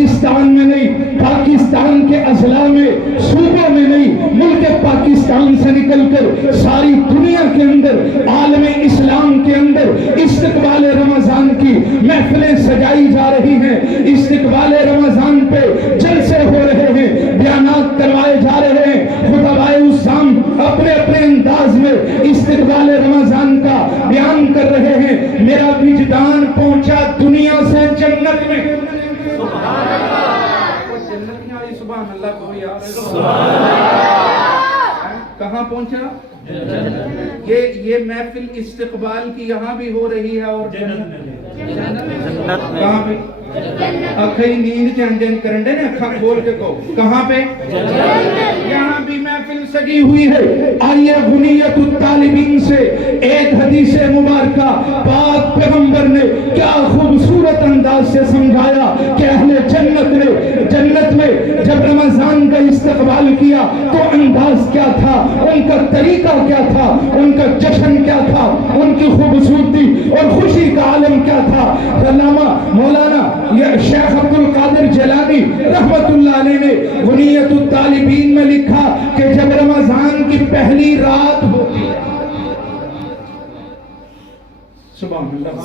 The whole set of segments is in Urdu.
پاکستان میں نہیں، پاکستان کے اضلاع میں، صوبوں میں نہیں، ملک پاکستان سے نکل کر ساری دنیا کے اندر، عالم اسلام کے اندر استقبال رمضان کی محفلیں سجائی جا رہی ہیں، استقبال رمضان پہ جلسے ہو رہے ہیں، بیانات کروائے جا رہے ہیں، خطبائے الزام اپنے اپنے انداز میں استقبال رمضان کا بیان کر رہے ہیں۔ میرا وجدان پہنچا دنیا سے جنت میں۔ سبحان اللہ، جنت میں سبحان اللہ کو یاد ہے، سبحان اللہ۔ کہاں پہنچا؟ یہ محفل استقبال کی یہاں بھی ہو رہی ہے اور جنت میں کہاں پہ؟ اکھائی نیند چین کرن دے نا، اکھا کھول کے کہو کہاں پہ؟ یہاں بھی محفل سجی ہوئی ہے۔ آئیے غنیت الطالبین سے ایک حدیث مبارکہ پاک پیغمبر نے کیا خوبصورت انداز سے سمجھایا کہ اہل جنت میں جب رمضان کا استقبال کیا تو انداز کیا تھا، ان کا طریقہ کیا تھا، ان کا جشن کیا تھا، ان کی خوبصورتی اور خوشی کا عالم کیا تھا۔ علامہ مولانا شیخ عبد القادر جیلانی رحمت اللہ علیہ نے غنیت الطالبین میں لکھا کہ جب رمضان کی پہلی رات ہوتی ہے، سبحان اللہ،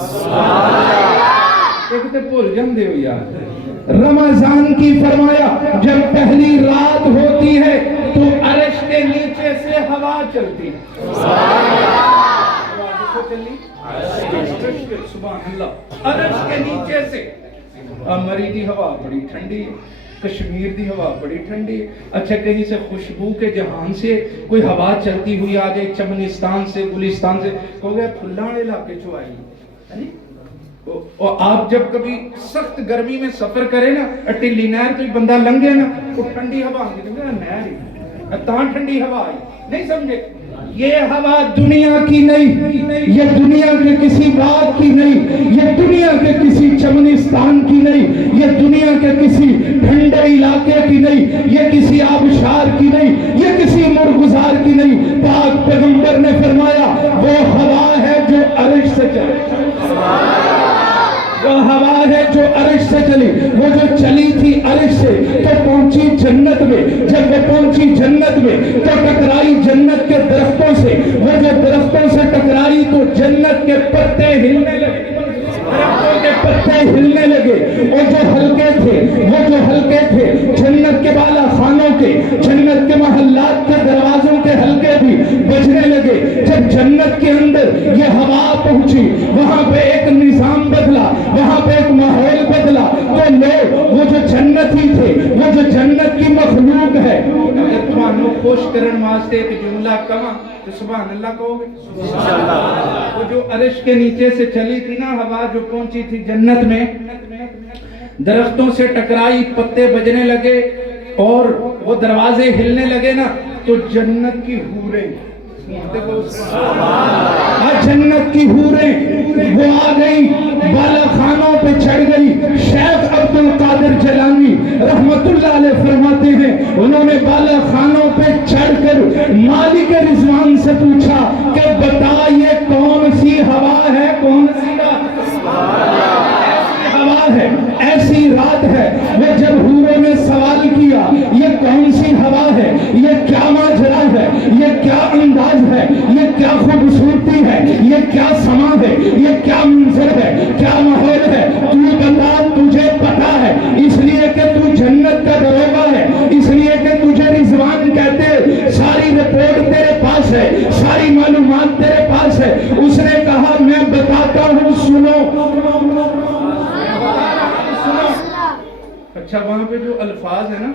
ایک تے بھول جاندے ہو یار، رمضان کی فرمایا جب پہلی رات ہوتی ہے تو عرش کے نیچے سے ہوا چلتی ہے، سبحان اللہ، عرش کے نیچے سے۔ امری دی ہوا بڑی ٹھنڈی ہے، کشمیر دی ہوا بڑی ٹھنڈی ہے، اچھا کہیں سے خوشبو کے جہان سے کوئی ہوا چلتی ہوئی آ جائے، چمنستان سے، گلستان سے، کہو گے پھلانے علاقے چو آئی۔ اور آپ جب کبھی سخت گرمی میں سفر کرے نا، ٹلی نہر تو بندہ لنگے نا، وہ ٹھنڈی ہوا آگے نہر ہی تاں ٹھنڈی ہوا آئی، نہیں سمجھے؟ یہ ہوا دنیا کی نہیں، یہ دنیا کے کسی باغ کی نہیں، یہ دنیا کے کسی چمنستان کی نہیں، یہ دنیا کے کسی ٹھنڈے علاقے کی نہیں، یہ کسی آبشار کی نہیں، یہ کسی مرغزار کی نہیں۔ پاک پیغمبر نے فرمایا وہ ہوا ہے جو عرش سے چلے، وہ ہوا ہے جو عرش سے چلی، وہ جو چلی تھی عرش سے تو پہنچی جنت میں، جب وہ پہنچی جنت میں تو ٹکرائی جنت کے درختوں سے، وہ جو درختوں سے ٹکرائی تو جنت کے پتے ہلنے لگے، درختوں کے پتے ہلنے لگے، اور جو ہلکے تھے جنت کے بالا خانوں کے، جنت کے محلات کے دروازوں کے ہلکے بھی بجنے لگے۔ جب جنت کے اندر یہ ہوا پہنچی، وہاں پہ ایک نظام بدلا، وہاں پہ ایک ماحول بدلا، تو لوگ وہ جو جنتی تھے، وہ جو جنت کی مخلوق ہے، اگر تمہانوں خوش کرن واسطے ایک جملہ کہاں تو سبحان اللہ کہو گے؟ وہ جو عرش کے نیچے سے چلی تھی نا ہوا، جو پہنچی تھی جنت میں، درختوں سے ٹکرائی، پتے بجنے لگے اور وہ دروازے ہلنے لگے نا، تو جنت کی حوریں، جنت کی حوریں وہ آ گئی، بالا خانوں پہ چڑھ گئی۔ شیخ عبد القادر جیلانی رحمت اللہ علیہ فرماتے ہیں انہوں نے بالا خانوں پہ چڑھ کر مالک رضوان سے پوچھا کہ بتا یہ کون سی ہوا ہے، کون سی ہوا ہے، ایسی رات ہے۔ وہ جب حوروں نے سوال کیا یہ کون سی ہوا ہے، یہ کیا ماجرا ہے، یہ کیا انداز ہے، یہ کیا خوبصورتی ہے، یہ کیا سما ہے، یہ کیا منظر ہے، کیا ماحول ہے، تو بتا، تجھے پتا ہے، اس لیے کہ تو جنت کا دروگا ہے، اس لیے کہ تجھے رضوان کہتے، ساری رپورٹ تیرے پاس ہے، ساری معلومات تیرے پاس ہے۔ اس نے کہا میں بتاتا ہوں، سنو۔ اچھا وہاں پہ جو الفاظ ہے نا،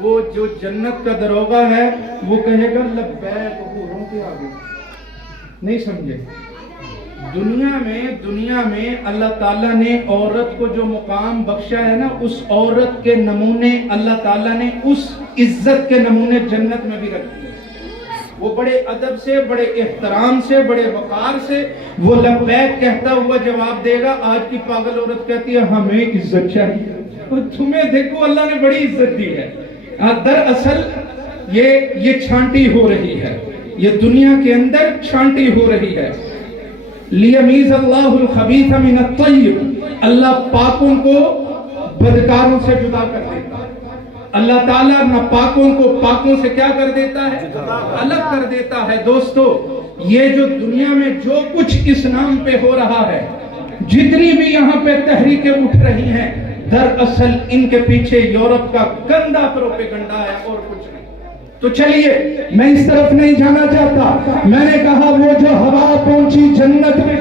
وہ جو جنت کا دروگا ہے وہ کہے گا لبیک حوروں کے آگے، نہیں سمجھے؟ دنیا میں اللہ تعالیٰ نے عورت کو جو مقام بخشا ہے نا، اس عورت کے نمونے اللہ تعالیٰ نے اس عزت کے نمونے جنت میں بھی رکھ دیے۔ وہ بڑے ادب سے، بڑے احترام سے، بڑے وقار سے وہ لبیک کہتا ہوا جواب دے گا۔ آج کی پاگل عورت کہتی ہے ہمیں عزت چاہیے، تمہیں دیکھو اللہ نے بڑی عزت دی ہے۔ دراصل یہ چھانٹی ہو رہی ہے، یہ دنیا کے اندر چھانٹی ہو رہی ہے۔ لیمیز اللہ الخبیث من الطیب، اللہ پاکوں کو بدکاروں سے جدا کر دیتا ہے۔ اللہ تعالیٰ ناپاکوں کو پاکوں سے کیا کر دیتا ہے؟ الگ کر دیتا ہے۔ دوستو، یہ جو دنیا میں جو کچھ اس نام پہ ہو رہا ہے، جتنی بھی یہاں پہ تحریکیں اٹھ رہی ہیں، دراصل ان کے پیچھے یورپ کا گندا پروپیگنڈا ہے اور کچھ نہیں۔ تو چلیے، میں اس طرف نہیں جانا چاہتا۔ میں نے کہا وہ جو ہوا پہنچی جنت میں،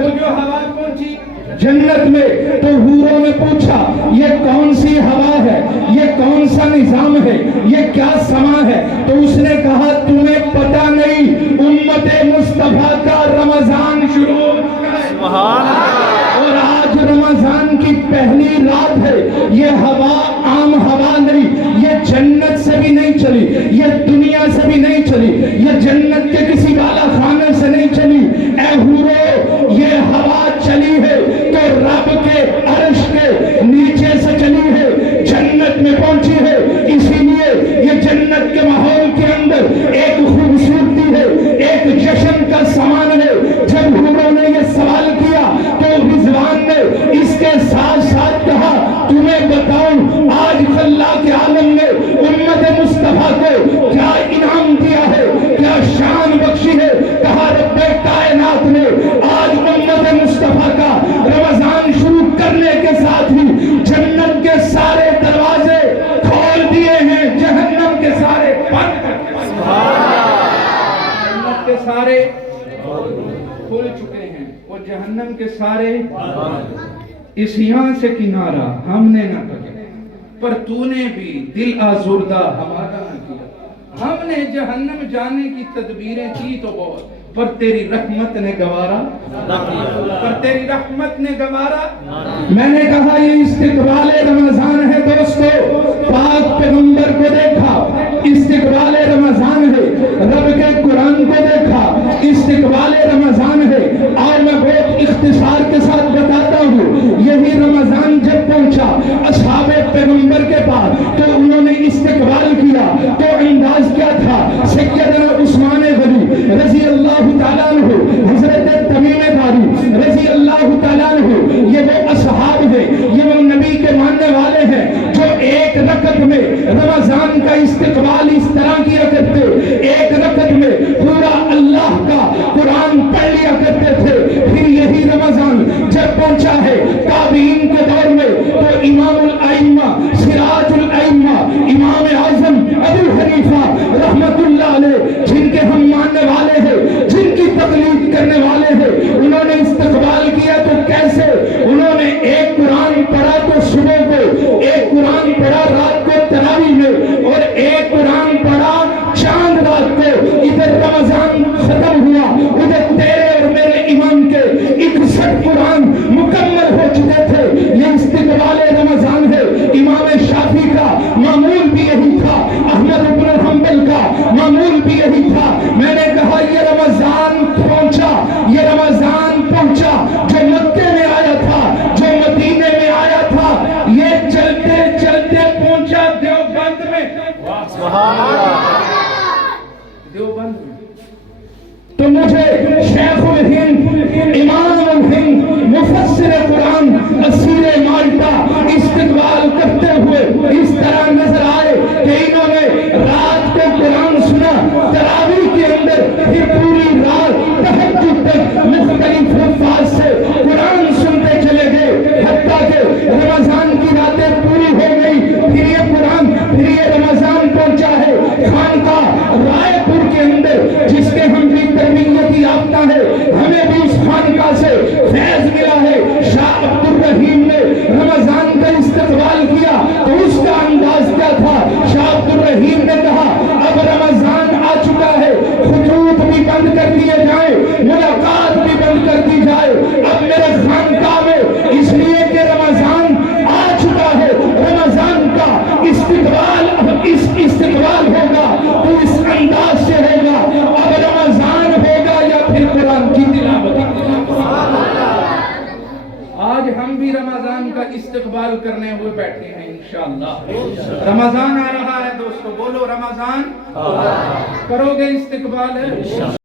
وہ جو ہوا پہنچی جنت میں، تو حوروں نے پوچھا یہ کون سی ہوا ہے، یہ کون سا نظام ہے، یہ کیا سما ہے؟ تو اس نے کہا تمہیں پتہ نہیں، امت مصطفیٰ کا رمضان شروع ہو چکا ہے، سبحان اللہ، اور آج رمضان کی پہلی رات ہے۔ یہ ہوا عام ہوا نہیں، یہ جنت سے بھی نہیں چلی، یہ دنیا سے بھی نہیں چلی، یہ جنت کے کسی بالا خانے سے نہیں چلی۔ اے حورو، یہ ہوا چلی ہے تو رب کے عرش کے نیچے سے چلی ہے، جنت میں پہنچی ہے۔ اسی لیے یہ جنت کے ماحول کے اندر ایک خوبصورتی ہے، ایک جشن کا سامان ہے۔ جب حوروں نے یہ سوال کیا تو رضوان نے اس کے ساتھ ساتھ کہا تمہیں بتاؤں آج اللہ کے عالم نے امت مصطفیٰ کو کیا انعام دیا ہے، کیا شان بخشی ہے۔ کہا رب کائنات نے آج امت مصطفیٰ کا رمضان شروع کرنے کے ساتھ ہی جنت کے سارے دروازے کھول دیے ہیں، جہنم کے سارے بند کر دیے۔ جنت کے سارے کھل چکے ہیں اور جہنم کے سارے۔ اس یہاں سے کنارہ ہم نے نہ کیا، پر تو نے بھی دل آزردہ ہمارا نہ کیا۔ ہم نے جہنم جانے کی تدبیریں کی تو بہت، پر تیری رحمت نے گوارا نہ کیا، پر تیری رحمت نے گوارا۔ میں نے کہا یہ استقبال رمضان ہے دوستو، پاک پیغمبر کو دیکھا، استقبال رمضان ہے، رب کے قرآن کو دیکھا، استقبال رمضان ہے۔ اور میں بہت اختصار کے ساتھ بتاتا ہوں، یہی رمضان جب پہنچا اصحاب پیغمبر کے پاس تو انہوں نے استقبال کیا، تو انداز کیا تھا؟ سیدنا عثمان غنی رضی اللہ تعالیٰ عنہ، حضرت تمیم داری رضی اللہ تعالیٰ عنہ، یہ وہ اصحاب ہیں، یہ وہ نبی کے ماننے والے ہیں جو ایک رکعت میں رمضان کا استقبال اس طرح کیا کرتے، ایک رکعت میں پورا اللہ کا قرآن پڑھ لیا کرتے تھے۔ پھر یہی رمضان جب پہنچا ہے تابعین کے دور میں تو امام الائمہ، سراج الائمہ، امام اعظم ابو حنیفہ رحمت اللہ علیہ، جن کے ہم ماننے والے ہیں، جن کی تقلید کرنے والے ہیں، انہوں نے استقبال کیا تو کیسے؟ انہوں نے ایک قرآن پڑھا تو صبح کو، ایک قرآن پڑھا رات کو تراویح میں، اور ایک قرآن پڑھا چاند رات کو۔ ادھر رمضان ختم ہوا، ادھر تیرے اور میرے امام کے 61 قرآن مکمل ہو چکے تھے۔ یہ استقبال رمضان ہے۔ امام شافعی کا معمول بھی یہی تھا، احمد بن حنبل کا معمول بھی یہی تھا۔ میں نے کہا یہ رمضان پہنچا، یہ رمضان پہنچا جو مکے میں آیا تھا، جو مدینے میں آیا تھا، یہ چلتے چلتے پہنچا دیوبند میں، سبحان اللہ، دیوبند میں۔ تو مجھے شیخ الہند، امام الہند، مفسر قرآن، اسیر مالٹا استقبال کرتے ہوئے اس طرح نظر آئے کہ انہوں نے رات کو قرآن سنا، تراویح کے اندر پھر پوری رات تہجد تک مختلف حفاظ سے قرآن سنتے چلے گئے، حتیٰ کہ رمضان کی راتیں پوری ہو گئی۔ پھر یہ قرآن، پھر یہ رمضان پہنچا ہے خانقاہ رائے پور کے اندر، جس کے ہم بھی تربیت یافتہ ہے، ہمیں بھی اس خانقاہ سے فیض ملا ہے۔ شاہ عبد الرحیم نے رمضان کا استقبال کیا تو اس کا انداز کیا تھا؟ شاہ عبد الرحیم نے کہا اب رمضان آ چکا ہے، خطوط بھی بند کر دیے جائیں، ملاقات بھی بند کر دی جائے اب میرے خانقاہ میں، اس لیے کہ رمضان آ چکا ہے۔ رمضان کا استقبال، اس استقبال ہوگا تو اس انداز سے ہوگا، اب رمضان ہوگا یا پھر قرآن کی تلاوت۔ آج ہم بھی رمضان کا استقبال کرنے ہوئے بیٹھے ہیں انشاءاللہ۔ رمضان آ رہا ہے دوستو، بولو رمضان کرو گے استقبال ہے۔